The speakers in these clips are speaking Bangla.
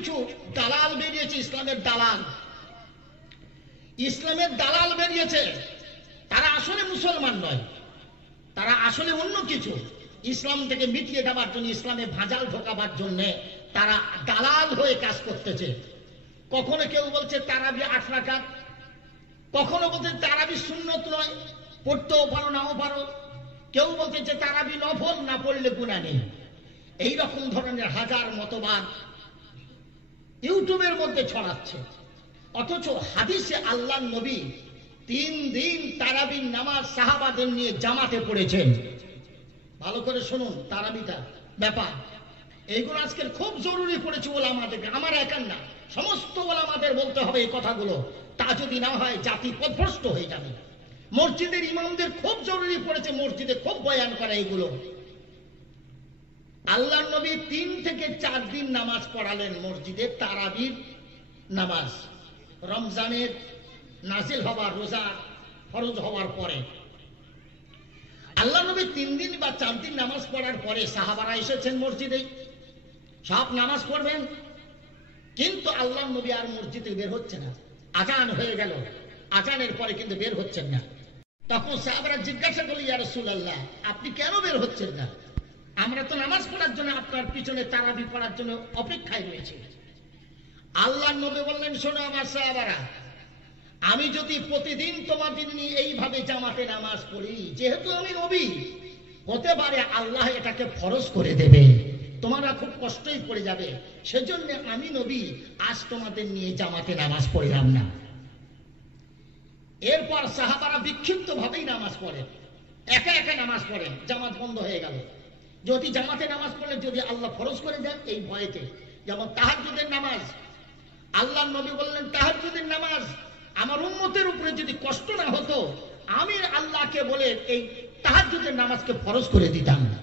কিছু দালাল বেরিয়েছে, ইসলামের দালাল, ইসলামের দালাল বেরিয়েছে। তারা আসলে মুসলমান নয়, তারা আসলে অন্য কিছু, ইসলাম থেকে মিটিয়ে দেওয়ার জন্য, ইসলামে ভাঁজাল ঢোকাবার জন্য তারা দালাল হয়ে কাজ করতেছে। কখনো কেউ বলছে তারাবি 8 রাকাত, কখনো বলছে তারাবি সুন্নত নয়, পড়তেও পারো নাও পারো, কেউ বলছে যে তারাবি নফল, না পড়লে গুনাহ নেই। এইরকম ধরনের হাজার মতবাদ ইউটিউবের মধ্যে ছড়াচ্ছে। অথচ হাদিসে আল্লাহর নবী 3 দিন তারাবির নামাজ সাহাবাদের নিয়ে জামাতে পড়েছেন। ভালো করে শুনুন তারাবিটা ব্যাপার, এইগুলো আজকের খুব জরুরি পড়েছে ওলামাদেরকে, আমার একার না, সমস্ত ওলামাদের বলতে হবে এই কথাগুলো। তা যদি না হয় জাতি পথভ্রষ্ট হয়ে যাবে। মসজিদের ইমামদের খুব জরুরি পড়েছে মসজিদে খুব বয়ান করা এইগুলো। আল্লাহর নবী 3 থেকে 4 দিন নামাজ পড়ালেন মসজিদে, তারাবির নামাজ, রমজানের নাজিল হওয়ার, রোজা ফরজ হওয়ার পরে। আল্লাহর নবী 3 দিন বা 4 দিন নামাজ পড়ার পরে সাহাবারা এসেছেন মসজিদে, সব নামাজ পড়বেন, কিন্তু আল্লাহর নবী আর মসজিদে বের হচ্ছে না। আজান হয়ে গেল, আজানের পরে কিন্তু বের হচ্ছেন না। তখন সাহাবারা জিজ্ঞাসা করল, ইয়া রাসূলুল্লাহ, আপনি কেন বের হচ্ছেন না? আমরা তো নামাজ পড়ার জন্য আপনার পিছনে তারাবি পড়ার জন্য অপেক্ষায় রয়েছি। আল্লাহর নবী বললেন, শোনো আমার সাহাবারা, আমি যদি প্রতিদিন তোমাদের নিয়ে এইভাবে জামাতে নামাজ পড়ি, যেহেতু আমি নবী, হতে পারে আল্লাহ এটাকে ফরজ করে দেবে, তোমরা খুব কষ্টই পড়ে যাবে, সেজন্য আমি নবী আজ তোমাদের নিয়ে জামাতে নামাজ পড়লাম না। এরপর সাহাবারা বিক্ষিপ্ত ভাবেই নামাজ পড়েন, একা একা নামাজ পড়েন, জামাত বন্ধ হয়ে গেল। যদি জামাতে নামাজ পড়লে যদি আল্লাহ ফরজ করে দেন এই ভয়েতে, যেমন তাহাজ্জুদের নামাজ, আল্লাহর নবী বললেন তাহাজ্জুদের নামাজ আমার উম্মতের উপরে যদি কষ্ট না হতো, আমি আল্লাহকে বলে এই তাহাজ্জুদের নামাজকে ফরজ করে দিতাম না।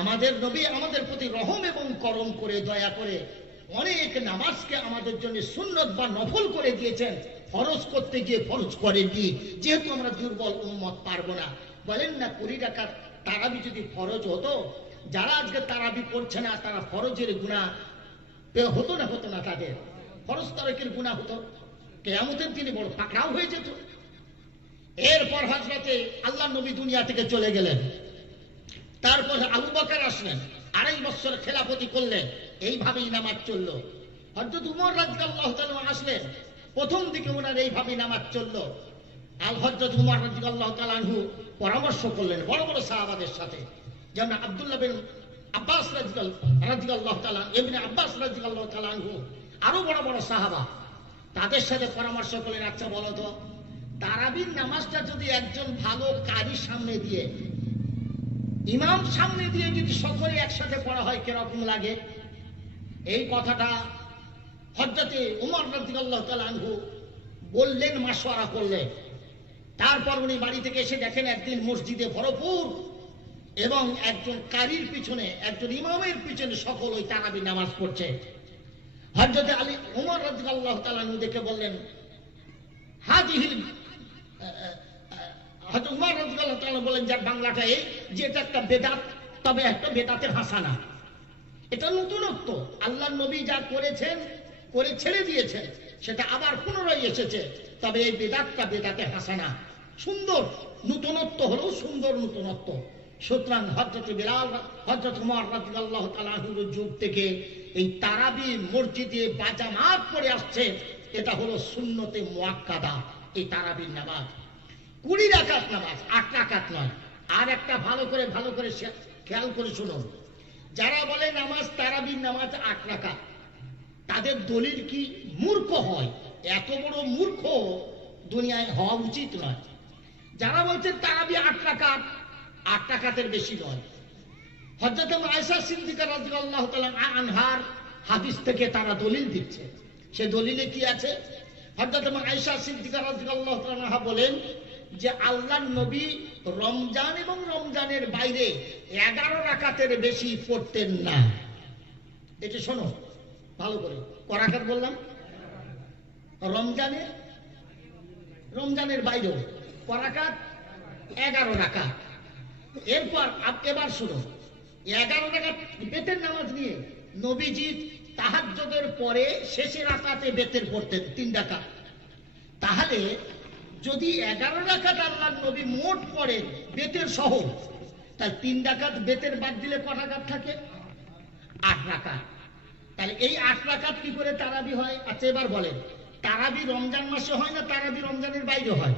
আমাদের নবী আমাদের প্রতি রহম এবং করম করে, দয়া করে অনেক নামাজকে আমাদের জন্য সুন্নত বা নফল করে দিয়েছেন, ফরজ করতে গিয়ে ফরজ করেননি, যেহেতু আমরা দুর্বল উম্মত পারবো না। বলেন না 20 রাকাত তারাবি যদি ফরজ হতো, যারা আজকে তারাবি পড়ছে না তারা ফরজের গুনাহ হতো না, হতো না, তাদের ফরজ তারাকের গুনাহ হতো, কিয়ামতের দিনে বড় পাকড়াও হয়ে যেত। এরপর হযরতে আল্লাহর নবী দুনিয়া থেকে চলে গেলেন। তারপর আবু বকর আসলেন, 2.5 বছর খেলাফতি করলেন, এইভাবেই নামাজ চললো। হযরত উমর রাদিয়াল্লাহু তাআলা আসলেন, প্রথম দিকে ওনার এইভাবেই নামাজ চললো। আর হযরত উমর রাদিয়াল্লাহু তাআলা আনহু পরামর্শ করলেন বড় বড় সাহাবাদের সাথে, যেমন আব্দুল্লাহ বিন আব্বাস রাদিয়াল্লাহু তাআলা, ইবনে আব্বাস রাদিয়াল্লাহু তাআলা আনহু, আরো বড় বড় সাহাবা, তাদের সাথে পরামর্শ করলেন, আচ্ছা বলো তো, তারাবির নামাজটা যদি একজন ভালো কারীর সামনে দিয়ে, ইমাম সামনে দিয়ে যদি সকলে একসাথে পড়া হয় কিরকম লাগে? এই কথাটা হযরতে উমর রাদিয়াল্লাহু তাআলা আনহু বললেন, মাশওয়ারা করলেন। তারপর উনি বাড়ি থেকে এসে দেখেন একদিন মসজিদে ভরপুর, এবং একজন কারীর পিছনে, একজন ইমামের পিছনে সকল ওই তারাবি নামাজ পড়ছে। হযরতে আলী উমর রাদিয়াল্লাহু তাআলা আনহু দেখে বললেন, হাদিহি, হযরত উমর রাদিয়াল্লাহু তাআলা বলেন, যার বাংলাটা এই যে এটা একটা বেদাত, তবে একটা বেদাতের হাসানা, এটা নতুনত্ব, আল্লাহর নবী যা করেছেন, করে ছেড়ে দিয়েছেন, সেটা আবার পুনরায় এসেছে, তবে এই বেদাতটা বেদাতে হাসানা, সুন্দর নতুনত্ব হলো, সুন্দর নতুনত্ব। সুতরাং হযরত বিলাল, হযরত উমর রাদিয়াল্লাহু তাআলা আনহুর যুগ থেকে এই তারাবি মসজিদে বাজামাত পড়ে আসছে, এটা হলো সুন্নতে মুআক্কাদা। এই তারাবির নামাজ 20 রাকাত নামাজ, 8 রাকাত নয়। আর একটা ভালো করে খেয়াল করে শুনুন, যারা বলে নামাজ তারাবির নামাজ 8 রাকাত, তাদের দলিল কি? মূর্খ হয়, এত বড় মূর্খ দুনিয়ায় হওয়া উচিত নয়। যারা বলছে তারাবি 8 রাকাত, 8 রাকাতের বেশি নয়, হযরত আয়েশা সিদ্দিকা রাদিয়াল্লাহু তাআলা আনহার হাদিস থেকে তারা দলিল দিচ্ছে। সে দলিলে কি আছে? হযরত আয়েশা সিদ্দিকা রাদিয়াল্লাহু তাআলা আনহা বলেন যে আল্লাহর নবী রমজান এবং রমজানের বাইরে 11 রাকাতের বেশি পড়তেন না। এটা শোনো ভালো করে, করাকাত বললাম? রমজানের বাইরেও করাকাত 11 রাকাত। এরপর এবার শুনো, 11 রাকাত বেতের নামাজ নিয়ে নবীজি তাহাজ্জুদের পরে শেষের রাকাতে বেতের পড়তেন 3 রাকাত। তাহলে যদি 11 রাকাত আল্লাহর নবী মোট পড়েন বেতের সহ, তাহলে 3 রাকাত বেতের বাদ দিলে ক রাকাত থাকে? 8 রাকাত। তাহলে এই 8 রাকাত কি করে তারাবি হয়? আচ্ছা এবার বলেন, তারাবি রমজান মাসে হয় না তারাবি রমজানের বাইরে হয়?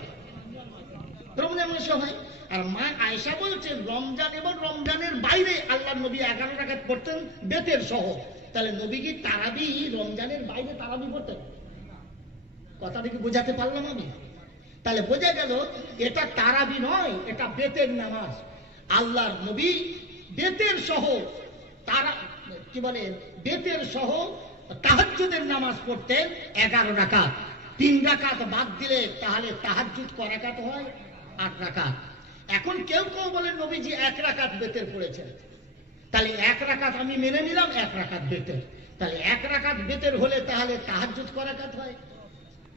রমজান মাসে হয়। আর মা আয়েশা বলছেন রমজান এবং রমজানের বাইরে আল্লাহর নবী 11 রাকাত পড়তেন বেতের সহ। তাহলে নবী কি তারাবি রমজানের বাইরে তারাবি পড়তেন? কথাটা কি বোঝাতে পারলাম আমি? তাহলে বোঝা গেল এটা তারাবি নয়, এটা বেতের নামাজ। আল্লাহর নবী বেতের সহ তারা কি বলে বেতের সহ তাহাজ্জুদের নামাজ পড়তেন 11 রাকাত। 3 রাকাত বাদ দিলে তাহলে তাহাজ্জুদ ক রাকাত হয়? 8 রাকাত। এখন কেউ কেউ বলে নবীজি 1 রাকাত বেতের পড়েছেন, তাহলে 1 রাকাত আমি মেনে নিলাম 1 রাকাত বেতের। তাহলে 1 রাকাত বেতের হলে তাহলে তাহাজ্জুদ ক রাকাত হয়?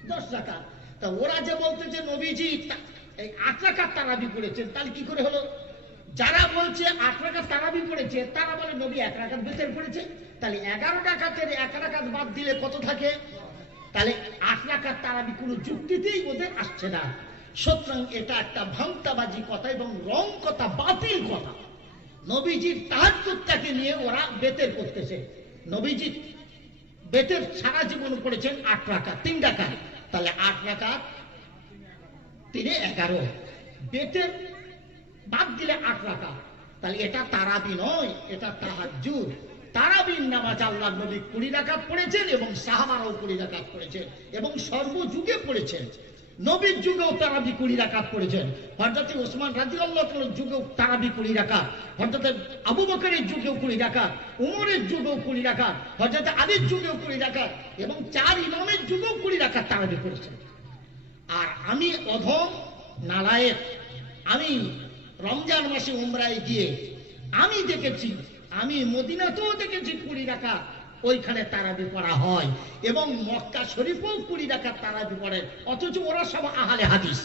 10 রাকাত। তা ওরা যে বলতেছে নবীজি এই 8 রাকাত তারাবি পড়েছেন, তাহলে কি করে হলো? যারা বলছে 8 রাকাত তারাবি পড়েছে তারা বলে নবী 1 রাকাত বেতের পড়েছে। তাহলে 11 রাকাতের 1 রাকাত বাদ দিলে কত থাকে? তাহলে 8 রাকাত তারাবি কোনো যুক্তিতেই ওদের আসছে না। সুতরাং এটা একটা ভান্তাবাজি কথা এবং রং কথা, বাতিল কথা। নবীজির তাহাজ্জুদটাকে নিয়ে ওরা বেতের করতেছে। নবীজি বেতের সারা জীবন পড়েছেন 8 রাকাত, 3 রাকাত। তাহলে 8 রাকাত 3 11, বেতের বাদ দিলে 8 রাকাত। তাহলে এটা তারাবি নয়, এটা তাহাজ্জুদ। তারাবির নামাজ আল্লাহর নবী 20 রাকাত পড়েছেন এবং সাহাবারাও 20 রাকাত পড়েছেন এবং সর্বযুগে পড়েছেন। নবীর যুগেও তারাবি 20 রাকাত পড়েছেন। হযরত ওসমান রাদিয়াল্লাহু তাআলার যুগেও তারাবি 20 রাকাত, হযরত আবু বকরের যুগেও 20 রাকাত, উমরের যুগেও 20 রাকাত, হযরত আলীর যুগেও 20 রাকাত এবং 4 ইমামের যুগেও 20 রাকাত তারাবি পড়েছেন। আর আমি অধম নালায়েক, আমি রমজান মাসে উমরায় গিয়ে আমি দেখেছি, আমি মদিনাতেও দেখেছি 20 রাকাত ওইখানে তারাবি পড়া হয় এবং মক্কা শরীফেও 20 রাকাত তারাবি পড়ে। অথচ ওরা সব আহলে হাদিস।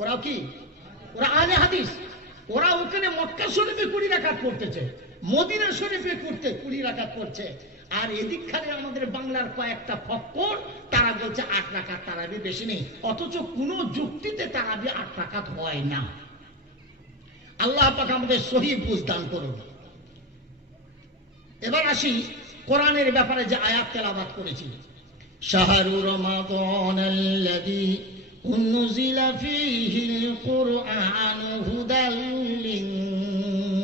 ওরাও কি? ওরা আহলে হাদিস। ওরা ওখানে মক্কা শরীফে 20 রাকাত পড়তেছে, মদিনা শরীফে করতে 20 রাকাত পড়ছে। আর এদিকখানে আমাদের বাংলার কয়েকটা ফক্কর তারা বলছে 8 রাকাত তারাবি বেশি নেই। অথচ কোনো যুক্তিতে তারাবি 8 রাকাত হয় না। আল্লাহ পাক আমাদের সহি বুঝ দান করুন। এবার আসি কোরআনের ব্যাপারে যে আয়াত তেলাওয়াত করেছি, শাহরু রমাদানাল্লাযী উনজিলা ফীহিল কুরআনু হুদাল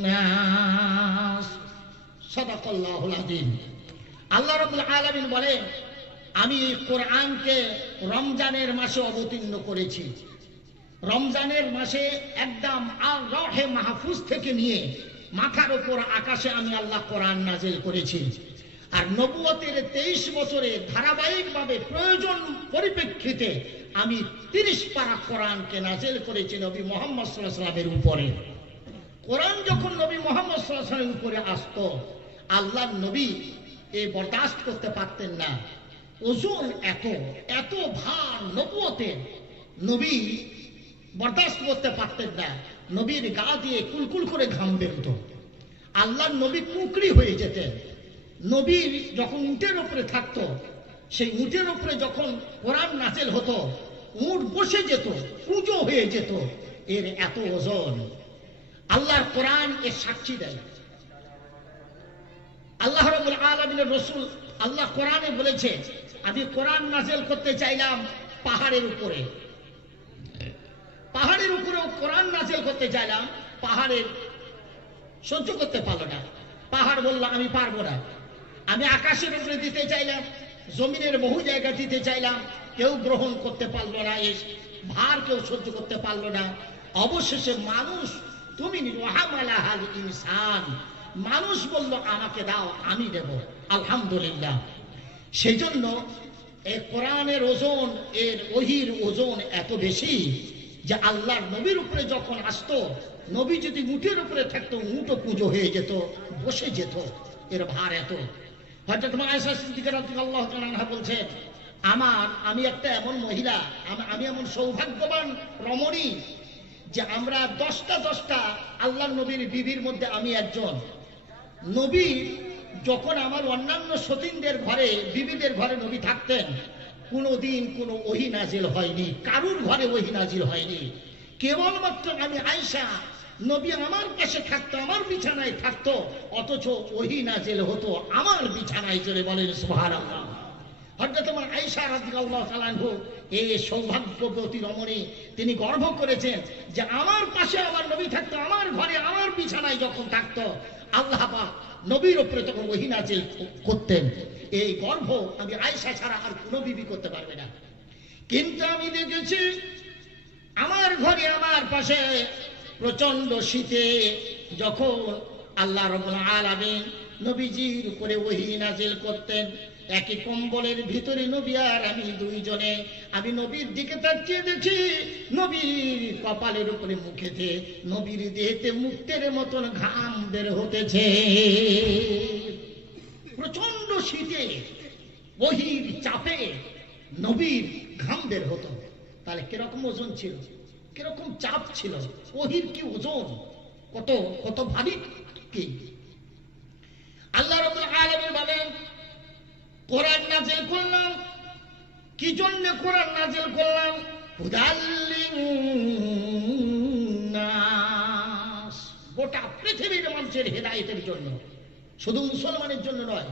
লিন্নাস, সাদাকাল্লাহুল আযীম। আল্লাহ রাব্বুল আলামিন বলেন, আমি এই কোরআনকে রমজানের মাসে অবতীর্ণ করেছি। রমজানের মাসে একদম আর রহে মাহফুজ থেকে নিয়ে মাথার উপর আকাশে আমি আল্লাহ কোরআন নাজিল করেছি। আর নবুয়তের 23 বছরে ধারাবাহিকভাবে প্রয়োজন পরিপ্রেক্ষিতে আমি 30 পারা কোরআনকে নাজিল করেছি নবী মুহাম্মদ সাল্লাল্লাহু আলাইহি ওয়াসাল্লামের উপরে। কোরআন যখন নবী মুহাম্মদ সাল্লাল্লাহু আলাইহি ওয়াসাল্লামের উপরে আসতো, আল্লাহর নবী এ বরদাস্ত করতে পারতেন না। ওজন এত এত ভার নবুয়তের, নবী বরদাস্ত করতে পারতেন না। নবীর গা দিয়ে কুলকুল করে ঘাম বেরোতো। আল্লাহর নবী কুকরি হয়ে যেতেন। নবীর যখন উটের উপরে থাকতো, সেই উটের উপরে যখন কোরআন নাজিল হতো, উট বসে যেত, পুজো হয়ে যেত। এর এত ওজন। আল্লাহর কোরআন এর সাক্ষী দেয়। আল্লাহ রাব্বুল আলামিনের রাসূল আল্লাহ কোরআনে বলেছে, আমি কোরআন নাজিল করতে চাইলাম পাহাড়ের উপরে। পাহাড়ের উপরেও কোরআন নাজিল করতে চাইলাম, পাহাড়ের সহ্য করতে পারলো না। পাহাড় বলল আমি পারবো না। আমি আকাশের উপরে দিতে চাইলাম, জমিনের বহু জায়গা দিতে চাইলাম, কেউ গ্রহণ করতে পারলো না। এই ভার কেউ সহ্য করতে পারলো না। অবশেষে মানুষ, তুমি ওয়াহামালাহাল ইনসান, মানুষ বলল আমাকে দাও, আমি দেব। আলহামদুলিল্লাহ। সেই জন্য এই কোরআনের ওজন, এর ওহির ওজন এত বেশি যে আল্লাহর নবীর উপরে যখন আসতো, নবী যদি উটের উপরে থাকতো, উটও পুজো হয়ে যেত, বসে যেত। এর ভার এত। হযরত আয়েশা সিদ্দিকা রাদিয়াল্লাহু তাআলা আনহা বলছেন, আমি একটা এমন মহিলা, আমি এমন সৌভাগ্যবান রমণী যে আমরা 10টা আল্লাহর নবীর বিবির মধ্যে আমি একজন। নবী যখন আমার অন্যান্য সতীনদের ঘরে, বিবিদের ঘরে নবী থাকতেন, কোনোদিন কোনো ওহী নাজিল হয়নি, কারুর ঘরে ওহী নাজিল হয়নি। কেবলমাত্র আমি আয়েশা, নবী আমার পাশে থাকতো, আমার বিছানায় থাকতো, অথচ ওহী নাজিল হতো আমার বিছানায়। জোরে বলেন সুবহানাল্লাহ। হযরত আমার আয়েশা রাদিয়াল্লাহু তাআলা আনহা এই সৌভাগ্যবতী রমণী, তিনি গর্ব করেছেন যে আমার পাশে আমার নবী থাকতো, আমার ঘরে আমার বিছানায় যখন থাকতো, আল্লাহ পাক নবীর উপরে তখন ওহী নাজিল করতেন। এই গর্ব আমি আয়েশা ছাড়া আর কোনো বিবি করতে পারবে না। কিন্তু আমি দেখেছি আমার ঘরে আমার পাশে প্রচন্ড শীতে যখন আল্লাহ রাব্বুল আলামিন নবীজির উপরে ওহী নাজিল করতেন, একই কম্বলের ভিতরে নবী আর আমি দুইজনে, আমি নবীর দিকে তাকিয়ে দেখি নবীর কপালের উপরে, মুখেতে, নবীর দেহেতে মুক্তের মতন ঘাম বের হতেছে। প্রচন্ড শীতে ওহীর চাপে নবীর ঘাম বের হতো। তাহলে কিরকম ওজন ছিল, কিরকম চাপ ছিল, ওহীর কি ওজন, কত কত ভারী কি। আল্লাহ রাব্বুল আলামিন বলেন কোরআন নাযিল করলাম, কি জন্য কোরআন নাযিল করলাম? হুদাল লিন্নাস, গোটা পৃথিবীর মানুষের হেদায়েতের জন্য, শুধু মুসলমানের জন্য নয়।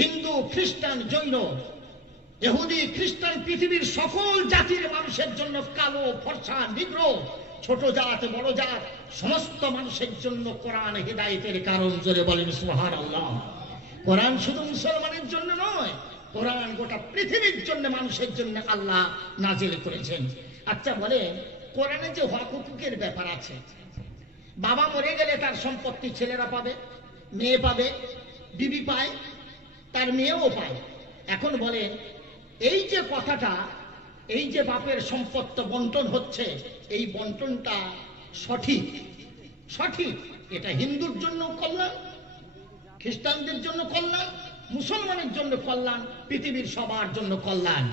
হিন্দু, খ্রিস্টান, জৈন, ইহুদি, খ্রিস্টান, পৃথিবীর সকল জাতির মানুষের জন্য, কালো, ফর্সা, নিগ্র, ছোট জাত, বড় জাত, সমস্ত মানুষের জন্য কোরআন হেদায়েতের কারণ। জোরে বলেন সুবহানাল্লাহ। কোরআন শুধু মুসলমানের জন্য নয়, কোরআন গোটা পৃথিবীর জন্য, মানুষের জন্য আল্লাহ নাজিল করেছেন। আচ্ছা বলেন, কোরআনে যে হক হুকুকের ব্যাপার আছে, বাবা মরে গেলে তার সম্পত্তি ছেলেরা পাবে, মেয়ে পাবে, বিবি পায়, তার মেয়েও পায়। এখন বলেন, এই যে কথাটা, এই যে বাপের সম্পত্তি বন্টন হচ্ছে, এই বন্টনটা সঠিক? সঠিক। এটা হিন্দুর জন্য কল্যাণ, খ্রিস্টানদের জন্য কল্যাণ, মুসলমানের জন্য কল্যাণ, পৃথিবীর সবার জন্য কল্যাণ।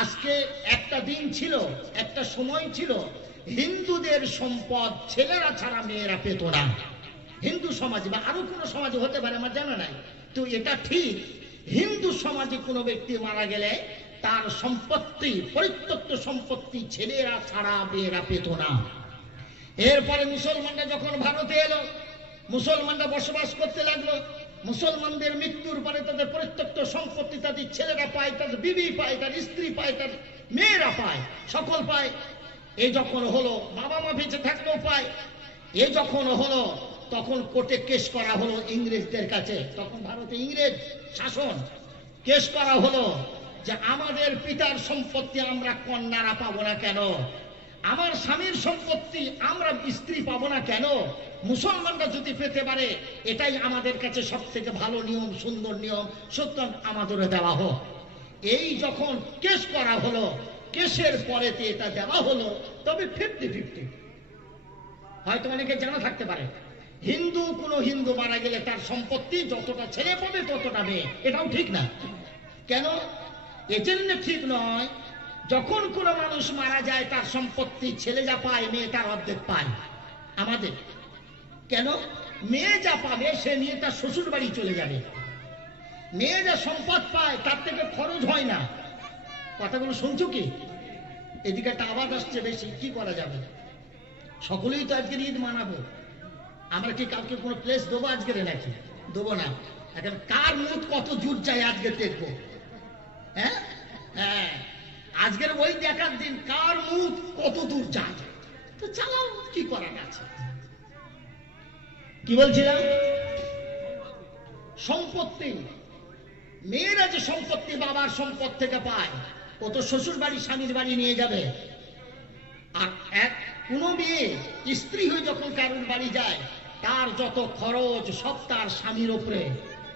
আজকে একটা দিন ছিল, একটা সময় ছিল, হিন্দুদের সম্পদ ছেলেরা ছাড়া মেয়েরা পেত না। হিন্দু সমাজে বা আরো কোনো সমাজে হতে পারে, আমার জানা নাই, তো এটা ঠিক। হিন্দু সমাজে কোনো ব্যক্তি মারা গেলে তার সম্পত্তি, পরিত্যক্ত সম্পত্তি ছেলেরা ছাড়া মেয়েরা পেত না। এরপরে মুসলমানরা যখন ভারতে এলো, মুসলমানরা বসবাস করতে লাগলো, মুসলমানদের মৃত্যুর পরে তাদের পরিত্যক্ত সম্পত্তি তাদের ছেলেরা পায়, তাদের বিবি পায়, তার স্ত্রী পায়, তার মেয়েরা পায়, সকল পায়। এই যখন হলো, বাবা মা বেঁচে থাকলেও পায়। এই যখন হলো, তখন কোর্টে কেস করা হলো ইংরেজদের কাছে, তখন ভারতে ইংরেজ শাসন। কেস করা হলো যে আমাদের পিতার সম্পত্তি আমরা কন্যারা পাবো না কেন, আমার স্বামীর সম্পত্তি আমরা স্ত্রী পাবো না কেন, মুসলমানরা যদি পেতে পারে এটাই আমাদের কাছে সব থেকে ভালো নিয়ম, সুন্দর নিয়ম, সুতরাং আমাদেরও দেওয়া হোক। এই যখন কেস করা হলো, কেসের পরেতে এটা দেওয়া হলো, তবে 50-50। হয়তো অনেকে জানা থাকতে পারে, হিন্দু, কোনো হিন্দু মারা গেলে তার সম্পত্তি যতটা ছেলে পাবে ততটা মেয়ে, এটাও ঠিক না। কেন? এজন্য ঠিক নয়, যখন কোনো মানুষ মারা যায় তার সম্পত্তি ছেলে যা পায় মেয়ে তার অর্ধেক পায়। আমাদের কেন? মেয়ে যা পাবে সে নিয়ে তার শ্বশুর বাড়ি চলে যাবে। মেয়ে যা সম্পদ পায় তার থেকে খরচ হয় না। কথাগুলো শুনছো কি? এদিকে একটা আওয়াজ আসছে বেশি, কি করা যাবে? সকলেই তো আজকের ঈদ মানাবো, আমরা কি কাউকে কোনো প্লেস দেবো আজকের? নাকি দেবো না। এখন কার মুখ কত জুট যায় আজকে দেখবো। হ্যাঁ হ্যাঁ, আজকের ওই দেখার দিন কার মুখ কত দূর যায়, তো চালাও, কি করার আছে। কি বলছিলাম? সম্পত্তি, মেয়েরা যে সম্পত্তি বাবার সম্পদ থেকে পায়, ও তো শ্বশুর বাড়ি, স্বামীর বাড়ি নিয়ে যাবে। আর কোনো মেয়ে স্ত্রী হয়ে যখন কারোর বাড়ি যায়, তার যত খরচ সব তার স্বামীর উপরে।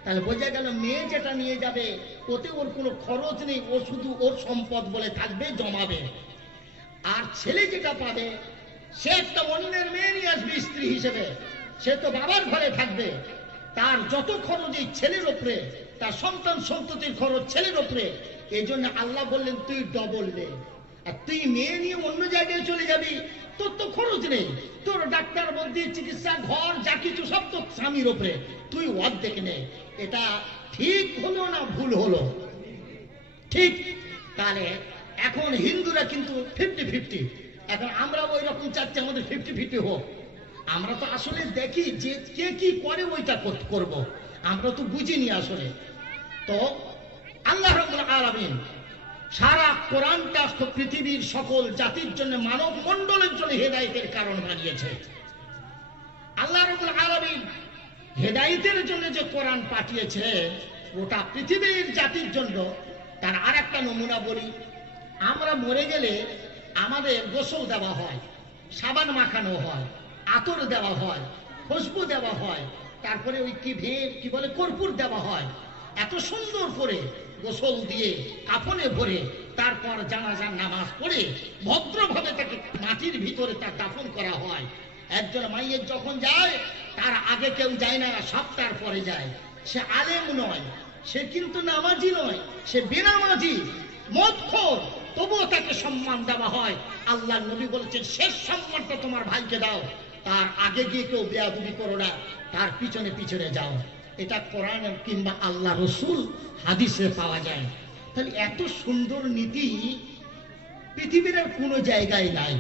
তাহলে বোঝা গেল মেয়ে যেটা নিয়ে যাবে ওতে ওর কোনো খরচ নেই, ও শুধু ওর সম্পদ বলে থাকবে, জমাবে। আর ছেলে যেটা পাবে, সে একটা অন্যের মেয়ে নিয়ে আসবে স্ত্রী হিসেবে, সে তো বাবার ঘরে থাকবে, তার যত খরচ এই ছেলের উপরে, তার সন্তান সন্ততির খরচ ছেলের উপরে। এই জন্য আল্লাহ বললেন তুই ডবল নে। আর তুই মেয়ে নিয়ে অন্য জায়গায় চলে যাবি, তোর তো খরচ নেই, তোর ডাক্তার বলতে চিকিৎসা ঘর যা কিছু সব তো স্বামীর ওপরে, তুই অর্ধেক নে। এটা ঠিক হলো না ভুল হলো? ঠিক। তাহলে এখন হিন্দুরা কিন্তু 50-50, এখন আমরা ওই রকম চাচ্ছি আমাদের 50-50 হোক। আমরা তো আসলে দেখি যে কে কি করে ওইটা করব, আমরা তো বুঝিনি আসলে। তো আল্লাহ রাব্বুল আলামিন সারা কোরআনটা পৃথিবীর সকল জাতির জন্য, মানব মণ্ডলের জন্য হেদায়েতের কারণ বানিয়েছে। আল্লাহ রাব্বুল আলামিন হেদায়েতের জন্য যে কোরআন পাঠিয়েছে ওটা পৃথিবীর জাতির জন্য। তার আর একটা নমুনা বলি, আমরা মরে গেলে আমাদের গোসল দেওয়া হয়, সাবান মাখানো হয়, আতর দেওয়া হয়, খুশবু দেওয়া হয়, তারপরে ওই কি বলে কর্পূর দেওয়া হয়। এত সুন্দর করে গোসল দিয়ে কাফনে ভরে তারপর জানাজার নামাজ পড়ে ভদ্রভাবে তাকে মাটির ভিতরে তার দাফন করা হয়। একজন মাইয়ের যখন যায় তার আগে কেউ যায় না, সপ্তাহ পরে যায়। সে আলেম নয়, সে কিন্তু নামাজি নয়, সে বেনামাজি, মদখোর, তবুও তাকে সম্মান দেওয়া হয়। আল্লাহ নবী বলেছেন শেষ সম্মানটা তোমার ভাইকে দাও, তার আগে গিয়ে কেউ বেয়াদবি করো না, তার পিছনে পিছনে যাও। এটা কোরআন কিংবা আল্লাহ রসুল হাদিসে পাওয়া যায়। তাহলে এত সুন্দর নীতি পৃথিবীর আর কোনো জায়গায় নাই।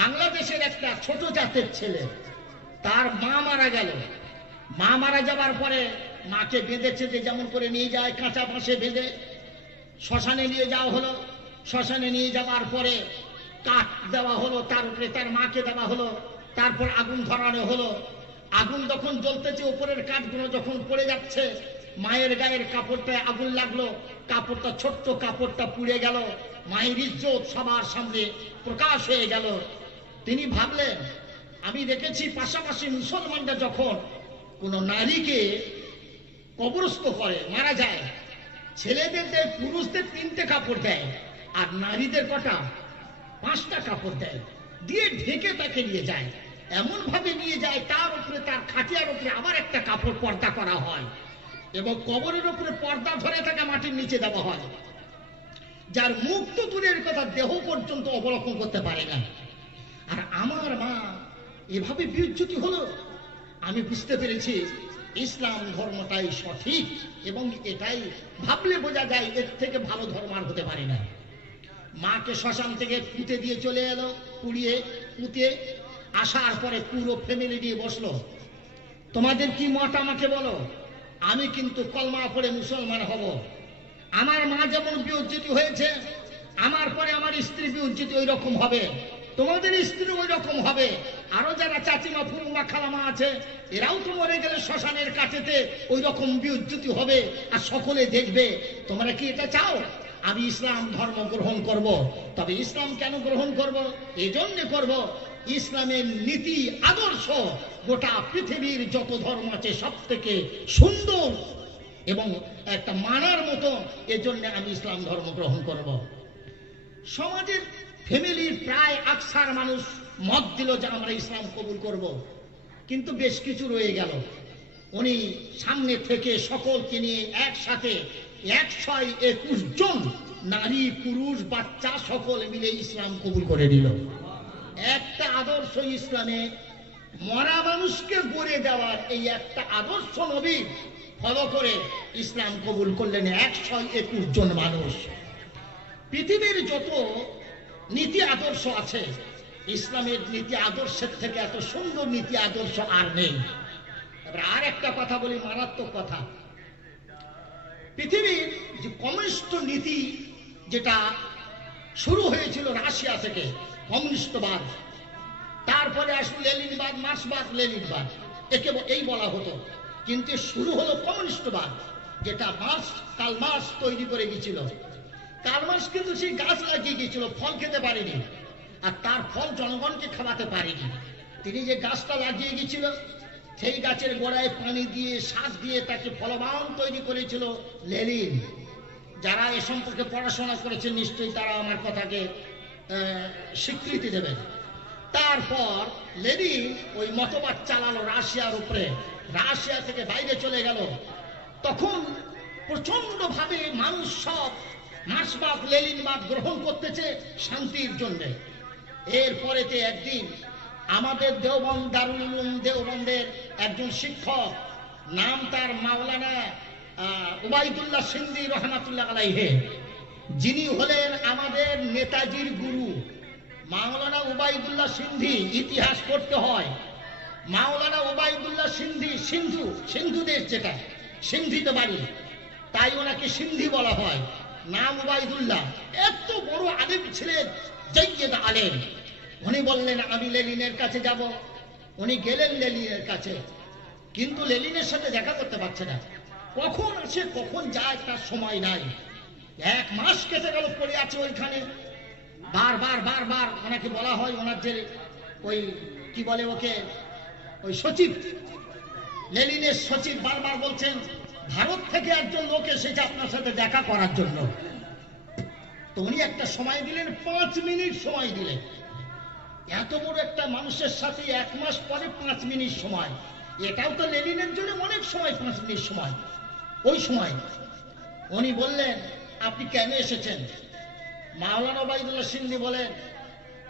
বাংলাদেশের একটা ছোট জাতের ছেলে, তার মা মারা গেল, মা মারা যাবার পরে মাকে বেঁধেছে, যে যেমন করে নিয়ে যায় কাঁচা বাঁশে বেঁধে শ্মশানে নিয়ে যাওয়া হলো। শ্মশানে নিয়ে যাওয়ার পরে কাঠ দেওয়া হলো, তার উপরে তার মাকে দেওয়া হলো, তারপর আগুন ধরানো হলো। আগুন যখন জ্বলতেছে, উপরের কাঠগুলো যখন পড়ে যাচ্ছে, মায়ের গায়ের কাপড়টায় আগুন লাগলো, কাপড়টা ছোট্ট কাপড়টা পুড়ে গেল, মায়ের ইজ্জত সবার সামনে প্রকাশ হয়ে গেল। তিনি ভাবলেন, আমি দেখেছি পাশাপাশি মুসলমানরা যখন কোন নারীকে কবরস্থ করে মারা যায়, ছেলেদের পুরুষদের 3টে কাপড় দেয় আর নারীদের কটা? 5টা কাপড় দেয়, দিয়ে ঢেকে তাকে নিয়ে যায়। এমন ভাবে নিয়ে যায় তার উপরে, তার খাটিয়ার উপরে আবার একটা কাপড় পর্দা করা হয় এবং কবরের উপরে পর্দা ধরে তাকে মাটির নিচে দেওয়া হয়। যার মুখ তো দূরের কথা, দেহ পর্যন্ত অবলোকন করতে পারে না। আর আমার মা এভাবে বিচ্যুতি হলো। আমি বুঝতে পেরেছি ইসলাম ধর্মটাই সঠিক, এবং এটাই ভাবলে বোঝা যায় এর থেকে ভালো ধর্ম আর হতে পারে না। মাকে শ্মশান থেকে পুঁতে দিয়ে চলে এলো, পুড়িয়ে পুঁতে আসার পরে পুরো ফ্যামিলি নিয়ে বসলো। তোমাদের কি মত আমাকে বলো, আমি কিন্তু কলমা পড়ে মুসলমান হব। আমার মা যেমন বিউজ্জিত হয়েছে, আমার পরে আমার স্ত্রী বিউজ্জিত ওই রকম হবে, তোমাদের স্ত্রী ওই রকম হবে। আরো যারা চাচিমা ফুরুমা খালামা আছে, এরাও তো মরে গেলে শ্মশানের কাছেতে ওই রকম বিউজ্জিত হবে, আর সকলে দেখবে। তোমরা কি এটা চাও? আমি ইসলাম ধর্ম গ্রহণ করব। তবে ইসলাম কেন গ্রহণ করব? এই জন্য করব, ইসলামের নীতি আদর্শ গোটা পৃথিবীর যত ধর্ম আছে সব থেকে সুন্দর এবং একটা মানার মতো, এজন্য আমি ইসলাম ধর্ম গ্রহণ করব। সমাজের ফ্যামিলির প্রায় আকসার মানুষ মত দিল যে আমরা ইসলাম কবুল করব, কিন্তু বেশ কিছু রয়ে গেল। উনি সামনে থেকে সকলকে নিয়ে একসাথে 121 জন নারী পুরুষ বাচ্চা সকল মিলে ইসলাম কবুল করে নিল। একটা আদর্শ ইসলামে মরা মানুষকে গড়ে দেওয়ার এই একটা আদর্শ নবী ফলো করে ইসলাম কবুল করলেন 121 জন মানুষ। পৃথিবীর যত নীতি আদর্শ আছে, ইসলামের নীতি আদর্শের থেকে এত সুন্দর নীতি আদর্শ আর নেই। এবার আর একটা কথা বলি, মারাত্মক কথা। পৃথিবীর যে কমিউনিস্ট নীতি, যেটা শুরু হয়েছিল রাশিয়া থেকে, কমিউনিস্টবাদ, তারপরে আসলো লেনিনবাদ, মার্ক্সবাদ, লেনিনবাদ, একে এই বলা হতো। কিন্তু শুরু হলো কমিউনিস্টবাদ, যেটা কার্ল মার্ক্স তৈরি করে গিয়েছিল। কার্ল মার্ক্স কিন্তু সেই গাছ লাগিয়ে গিয়েছিল, ফল খেতে পারেনি, আর তার ফল জনগণকে খাওয়াতে পারেনি। তিনি যে গাছটা লাগিয়ে গিয়েছিল, সেই গাছের গোড়ায় পানি দিয়ে সার দিয়ে তাকে ফলবান তৈরি করেছিল লেনিন। যারা এ সম্পর্কে পড়াশোনা করেছেন নিশ্চয়ই তারা আমার কথাকে স্বীকৃতি দেবেন। তারপর লেনিন ওই মতবাদ চালালো রাশিয়ার উপরে, রাশিয়া থেকে বাইরে চলে গেল। তখন প্রচন্ড ভাবে মানুষ সব মার্ক্সবাদ লেনিনবাদ গ্রহণ করতেছে শান্তির জন্য। এরপরেতে একদিন আমাদের দেওবন্দ দারুল উলুম দেওবন্দের একজন শিক্ষক, নাম তার মাওলানা উবাইদুল্লাহ সিন্ধি রহমাতুল্লাহ আলাইহে, যিনি হলেন আমাদের নেতাজির গুরু। মাওলানা উবাইদুল্লাহ সিন্ধি, ইতিহাস পড়তে হয়, মাওলানা উবাইদুল্লাহ সিন্ধি, সিন্ধু দেশ যেটা, সিন্ধিতে বাড়ি, তাই ওনাকে সিন্ধি বলা হয়, নাম উবাইদুল্লাহ। এত বড় আলেম ছিলেন, জাইয়েদ আলেম। উনি বললেন আমি লেনিনের কাছে যাব। উনি গেলেন লেনিনের কাছে, কিন্তু লেনিনের সাথে দেখা করতে পারছে না। কখন আসে কখন যায় তার সময় নাই। 1 মাস কেটে গেল, পড়ে আছে ওইখানে। বারবার ওনাকে বলা হয়, ওনার যে ওই কি বলে ওকে, ওই সচিব, লেনিনের সচিব বারবার বলছেন ভারত থেকে একজন লোক এসেছে আপনার সাথে দেখা করার জন্য। তো উনি একটা সময় দিলেন, 5 মিনিট সময় দিলেন। এত বড় একটা মানুষের সাথে 1 মাস পরে 5 মিনিট সময়, এটাও তো লেনিনের জন্য অনেক সময়, 5 মিনিট সময়। ওই সময় উনি বললেন আপনি কেন এসেছেন? মাওলানা উবাইদুল্লাহ সিন্ধি বলেন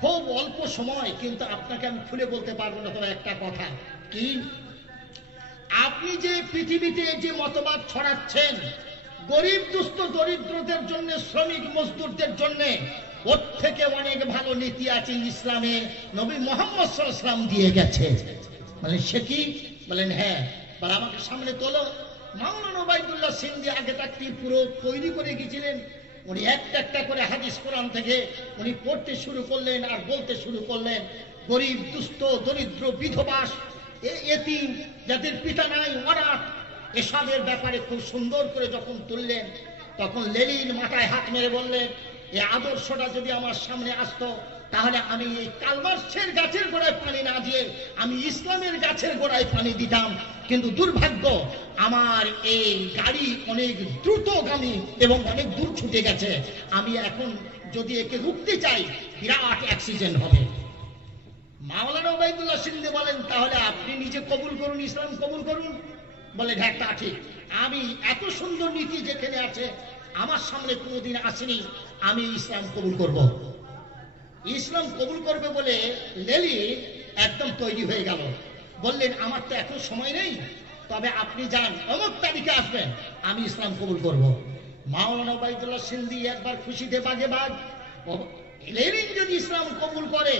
খুব অল্প সময়, কিন্তু আপনাকে আমি খুলে বলতে পারবো না, তবে একটা কথা কি, আপনি যে পৃথিবীতে যে মতবাদ ছড়াচ্ছেন গরিব দুস্থ দরিদ্রদের জন্য, শ্রমিক মজদুরদের জন্য, ওর থেকে অনেক ভালো নীতি আছে ইসলামে, নবী মুহাম্মদ সাল্লাল্লাহু আলাইহি ওয়াসাল্লাম দিয়ে গেছে। বলেন সে কি? বলেন হ্যাঁ। বলে আমাকে সামনে তোলো। মাওলানা উবাইদুল্লাহ সিন্ধি আগে থাকতে পুরো তৈরি করে গেছিলেন। উনি একটা করে হাদিস কোরআন থেকে উনি পড়তে শুরু করলেন আর বলতে শুরু করলেন, গরিব দুস্থ দরিদ্র বিধবা এতিম যাদের পিতা নাই অনাথ, এসবের ব্যাপারে খুব সুন্দর করে যখন তুললেন, তখন লেনিন মাথায় হাত মেরে বললেন এই আদর্শটা যদি আমার সামনে আসতো তাহলে আমি এই কালমার্সের গাছের গোড়ায় পানি না দিয়ে আমি ইসলামের গাছের গোড়ায় পানি দিতাম। কিন্তু দুর্ভাগ্য, আমার এই গাড়ি অনেক দ্রুতগামী এবং অনেক দূর ছুটে গেছে, আমি এখন যদি একে রুখতে চাই বিরাট অ্যাক্সিডেন্ট হবে। মাওলানা উবাইদুল্লাহ সিন্ধি বলেন তাহলে আপনি নিজে কবুল করুন, ইসলাম কবুল করুন। বলে হ্যাঁ তা ঠিক, আমি এত সুন্দর নীতি যেখানে আছে আমার সামনে কোনোদিন আসেনি, আমি ইসলাম কবুল করব। ইসলাম কবুল করবে বলে লেনিন একদম তৈরি হয়ে গেল। বললেন আমার তো এখন সময় নেই, তবে আপনি যান, অমুক তারিখে আসবেন, আমি ইসলাম কবুল করব। মাওলানা উবাইদুল্লাহ সিন্ধি একবার খুশিতে বাগে বাগ, লেনিন যদি ইসলাম কবুল করে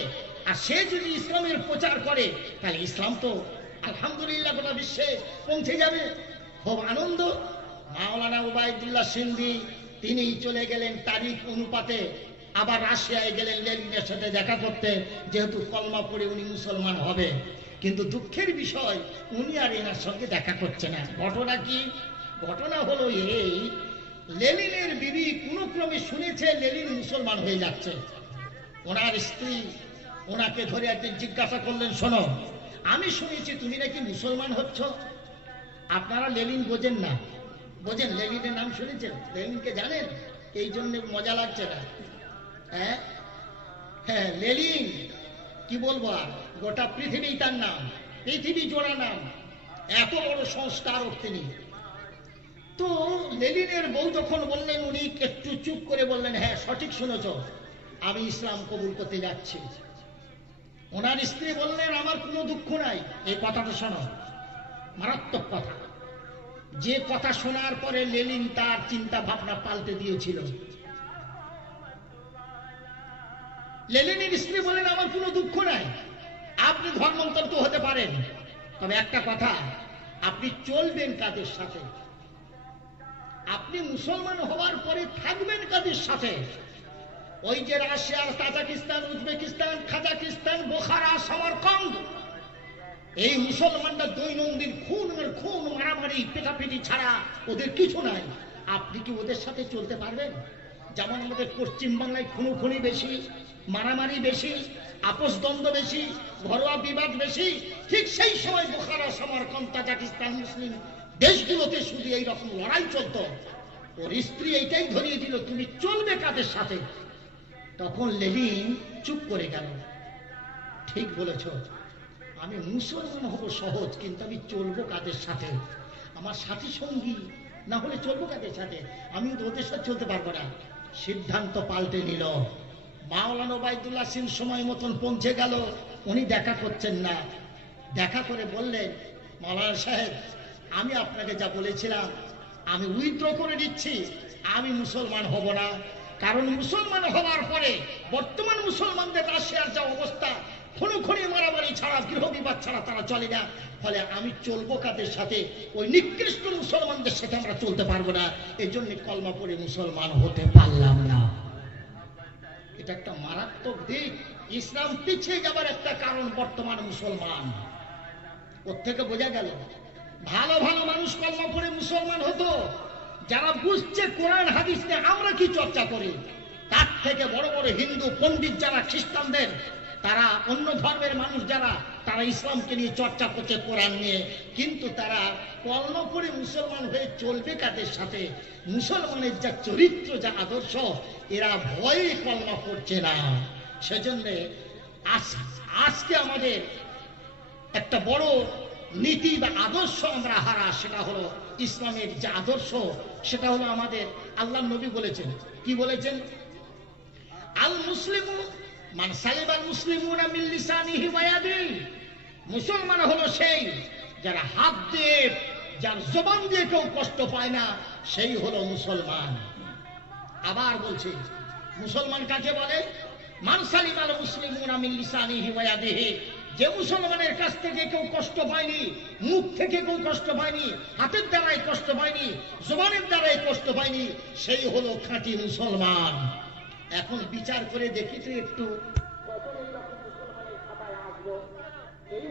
আর সে যদি ইসলামের প্রচার করে তাহলে ইসলাম তো আলহামদুলিল্লাহ গোটা বিশ্বে পৌঁছে যাবে। খুব আনন্দ। মাওলানা উবাইদুল্লাহ সিন্ধি তিনি চলে গেলেন তারিখ অনুপাতে, আবার রাশিয়ায় গেলেন লেনিনের সাথে দেখা করতে, যেহেতু কলমা পড়ে উনি মুসলমান হবে। কিন্তু দুঃখের বিষয় উনি আর এনার সঙ্গে দেখা করছে না। ঘটনা কি? ঘটনা হলো এই, লেনিনের বিবি কোনো ক্রমে শুনেছে লেনিন মুসলমান হয়ে যাচ্ছে। ওনার স্ত্রী ওনাকে ধরে একদিন জিজ্ঞাসা করলেন, শোনো আমি শুনেছি তুমি নাকি মুসলমান হচ্ছ। আপনারা লেনিন বোঝেন না, বোঝেন? লেনিনের নাম শুনেছেন? লেনিনকে জানেন? এই জন্য মজা লাগছে না। হ্যাঁ হ্যাঁ, লেনিন কি বলবো আর, গোটা পৃথিবী তার নাম, পৃথিবী জোড়া নাম, এত বড় সংস্কারক তিনি। তো লেনিনের বউ যখন বললেন, উনি একটু চুপ করে বললেন হ্যাঁ সঠিক শুনেছ, আমি ইসলাম কবুল করতে যাচ্ছি। ওনার স্ত্রী বললেন আমার কোনো দুঃখ নাই। এই কথাটা শোনো, মারাত্মক কথা, যে কথা শোনার পরে লেনিন তার চিন্তা ভাবনা পাল্টে দিয়েছিল। লেনিনের স্ত্রী বলেন আমার কোনো দুঃখ নাই, আপনি ধর্মান্তরিত হতে পারেন, তবে একটা কথা, আপনি চলবেন কাদের সাথে? আপনি মুসলমান হওয়ার পরে থাকবেন কাদের সাথে? ওই যে রাশিয়া, তাজিকিস্তান, উজবেকিস্তান, কাজাকিস্তান, বোখারা, সমরকন্দ, এই মুসলমানরা দৈনন্দিন খুন মারামারি পেটাপিটি ছাড়া ওদের কিছু নাই। আপনি কি ওদের সাথে চলতে পারবেন? যেমন আমাদের পশ্চিম বাংলায় খুনোখুনি বেশি, মারামারি বেশি, আপসদ্বন্দ্ব বেশি, ঘরোয়া বিবাদ বেশি, ঠিক সেই সময় বোখারা, সমরকন্দ, তাজিকিস্তান মুসলিম দেশগুলোতে শুধু এইরকম লড়াই চলত। ওর স্ত্রী এইটাই ধরিয়ে দিল তুমি চলবে কাদের সাথে। তখন লেনিন চুপ করে গেল। ঠিক বলেছ, আমি মুসলমান হব সহজ, কিন্তু আমি চলবো কাদের সাথে? আমার সাথী সঙ্গী না হলে চলবো কাদের সাথে? আমি ওদের সাথে চলতে পারবো না। সিদ্ধান্ত পাল্টে নিল, মাওলানা ওবায়দুল্লাহ সিং সময় মতন পৌঁছে গেল, উনি দেখা করছেন না। দেখা করে বললেন, মাওলানা সাহেব, আমি আপনাকে যা বলেছিলাম আমি উইথড্র করে দিচ্ছি, আমি মুসলমান হব না। কারণ মুসলমান হওয়ার পরে বর্তমান মুসলমানদের রাশিয়ার যা অবস্থা, খুনোখুনি মারামারি ছাড়া, গৃহ বিবাদ ছাড়া তারা চলে না। ফলে আমি চলবো কাদের সাথে? ওই নিকৃষ্ট মুসলমানদের সাথে আমরা চলতে পারবো না। এই জন্য কলমা পড়ে মুসলমান হতে পারলাম না। এটা একটা মারাত্মক দিক, ইসলাম পিছিয়ে যাবার একটা কারণ বর্তমান মুসলমান। ওর থেকে বোঝা গেল ভালো ভালো মানুষ কলমা পড়ে মুসলমান হতো, যারা বুঝছে কোরআন হাদিস নিয়ে আমরা কি চর্চা করি। তার থেকে বড় বড় হিন্দু পণ্ডিত যারা, খ্রিস্টানদের, তারা অন্য ধর্মের মানুষ যারা, তারা ইসলামকে নিয়ে চর্চা করছে, কোরআন নিয়ে। কিন্তু তারা কলমা পড়ে মুসলমান হয়ে চলবে কাদের সাথে? মুসলমানের যা চরিত্র, যা আদর্শ, এরা ভয়ে কলমা পড়ছে না। সেজন্য আজকে আমাদের একটা বড় নীতি বা আদর্শ আমরা হারা। সেটা হলো ইসলামের যে আদর্শ, সেটা হলো আমাদের আল্লাহ নবী বলেছেন, কি বলেছেন? আল মুসলিমু মান সালিবাল মুসলিমুনা মিন লিসানিহি ওয়া ইয়াদিহি। মুসলমান হলো সেই যারা হাত দিয়ে, যার জবান দিয়ে কেউ কষ্ট পায় না, সেই হলো মুসলমান। আবার বলছি, মুসলমান কাকে বলে? মান সালিবাল মুসলিমুনা মিন লিসানিহি ওয়া ইয়াদিহি। যে মুসলমানের কাছ থেকে কেউ কষ্ট পায়নি, মুখ থেকে কেউ কষ্ট পায়নি, হাতের দ্বারাই কষ্ট পায়নি, জবানের দ্বারাই কষ্ট পায়নি, সেই হলো খাঁটি মুসলমান। এখন বিচার করে দেখি তো একটু, কত মুসলমানের খাতায় আসলো। এই